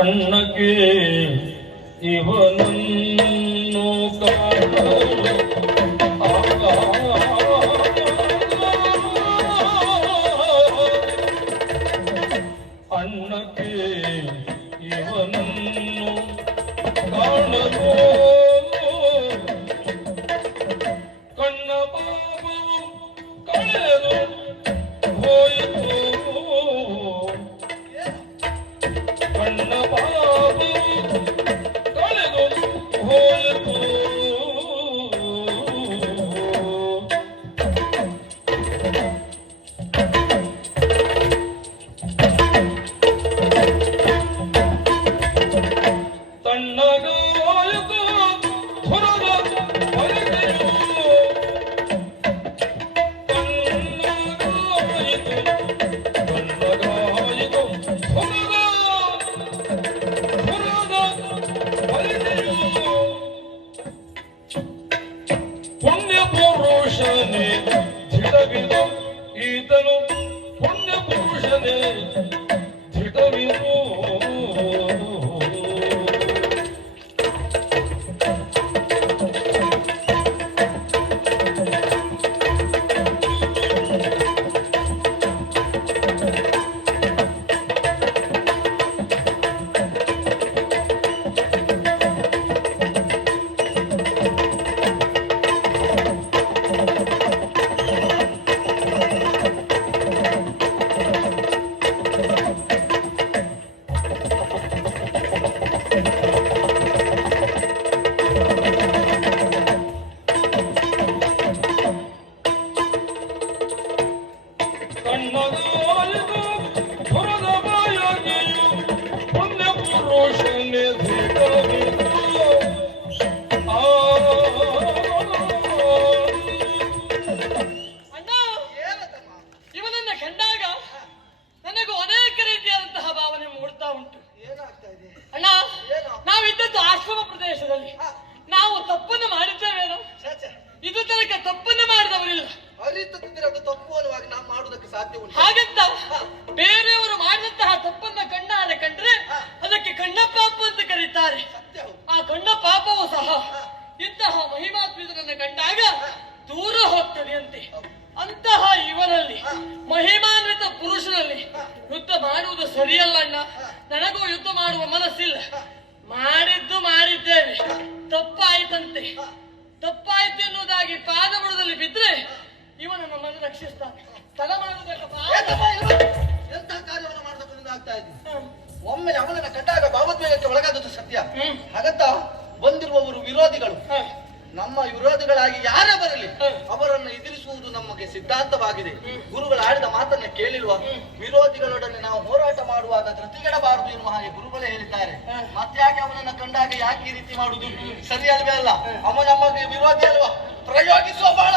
ಅಣ್ಣಗೆ ಇವನನ್ನು ಕಾಣಲು ಅಣ್ಣಗೆ ಇವನನ್ನು ಕಾಣಲು ಕಣ್ಣ ಪಾಪವು ಕಳೆದು ಹೋಯಿತು ಕಣ್ಣ ಪಾಪವು ಕಳೆದು ಹೋಯಿತು ತಣ್ಣಗಾಯಿತು ಹೊರದ ಹೊರಗೆಯು ತಣ್ಣಗಾಯಿತು ಹೊರದ ಹೊರಗೆಯು ಪುಣ್ಯ ಪುರುಷನೇ ಧಿಡವಿದು ಈತನು ಪುಣ್ಯ ಪುರುಷನೇ ಧಿಡವಿದು ಕಣ್ಣಗಾಯಿತು ಹೊರದ ಬಾಯಾಗಿಯು ಪುಣ್ಯ ಪುರುಷನೇ ಧಿಡವಿದು ಅಣ್ಣ, ಇವನನ್ನ ಕಂಡಾಗ ನನಗೂ ಅನೇಕ ರೀತಿಯಾದಂತಹ ಭಾವನೆ ಮೂಡ್ತಾ ಉಂಟು. ಅಣ್ಣ, ನಾವಿದ್ದದ್ದು ಆಶ್ರಮ ಪ್ರದೇಶದಲ್ಲಿ. ನಾವು ತಪ್ಪನ್ನು ಮಾಡಿದ್ದೇವೇನೋ? ಇದು ತನಕ ತಪ್ಪನ್ನು ಮಾಡಿದವರಿಲ್ಲ. ತಪ್ಪು ಅನ್ನುವಾಗ ನಾವು ಮಾಡುವುದಕ್ಕೆ ಸಾಧ್ಯ ಉಂಟು. ಹಾಗಂತ ಬೇರೆಯವರು ಮಾಡಿದಂತಹ ತಪ್ಪನ್ನ ಕಣ್ಣಾರೆ ಕಂಡ್ರೆ ಅದಕ್ಕೆ ಕಣ್ಣ ಪಾಪ ಅಂತ ಕರೀತಾರೆ. ಆ ಕಣ್ಣ ಪಾಪವೂ ಸಹ ಇಂತಹ ಮಹಿಮಾತ್ಮಿತನನ್ನು ಕಂಡಾಗ ದೂರ ಹೋಗ್ತದೆ ಅಂತೆ. ಅಂತಹ ಇವರಲ್ಲಿ ಮಹಿಮಾನ್ವಿತ ಪುರುಷನಲ್ಲಿ ಯುದ್ಧ ಮಾಡುವುದು ಸರಿಯಲ್ಲ ಅಣ್ಣ. ನನಗೂ ಯುದ್ಧ ಮಾಡುವ ಮನಸ್ಸಿಲ್ಲ. ಮಾಡಿದ್ದು ಮಾಡಿದ್ದೇವೆ, ತಪ್ಪಾಯ್ತಂತೆ. ತಪ್ಪಾಯ್ತು ಎನ್ನುವುದಾಗಿ ಪಾದಬುಡದಲ್ಲಿ ಬಿದ್ರೆ ಇವ ನಮ್ಮನ್ನು ರಕ್ಷಿಸ್ತಾನೆ. ತಡ ಮಾಡುವುದಕ್ಕೆ ಎಂತಹ ಕಾರ್ಯವನ್ನು ಮಾಡಬೇಕು ಆಗ್ತಾ ಇದ್ದೀನಿ. ಒಮ್ಮೆ ಅವನನ್ನ ಕಂಡಾಗ ಭಾವೋದ್ವೇಗಕ್ಕೆ ಒಳಗಾದದ್ದು ಸತ್ಯ. ಹಾಗಂತ ಬಂದಿರುವವರು ವಿರೋಧಿಗಳು. ನಮ್ಮ ವಿರೋಧಿಗಳಾಗಿ ಯಾರೇ ಬರಲಿ ಅವರನ್ನು ಎದುರಿಸುವುದು ನಮಗೆ ಸಿದ್ಧಾಂತವಾಗಿದೆ. ಗುರುಗಳು ಆಡಿದ ಮಾತನ್ನ ಕೇಳಿರುವ ವಿರೋಧಿಗಳೊಡನೆ ನಾವು ಹೋರಾಟ ಮಾಡುವಾಗ ಧೃತಿಗೆಡಬಾರದು ಎನ್ನುವ ಹಾಗೆ ಗುರುಗಳೇ ಹೇಳಿದ್ದಾರೆ. ಮತ್ತ್ಯಾಕೆ ಅವನನ್ನ ಕಂಡಾಗ ಯಾಕೆ ಈ ರೀತಿ ಮಾಡುವುದು? ಸರಿ ಅಲ್ವೇ ಅಲ್ಲ? ಅವ ನಮಗೆ ವಿರೋಧಿ ಅಲ್ವಾ? ಪ್ರಯೋಗಿಸುವ ಬಾಳ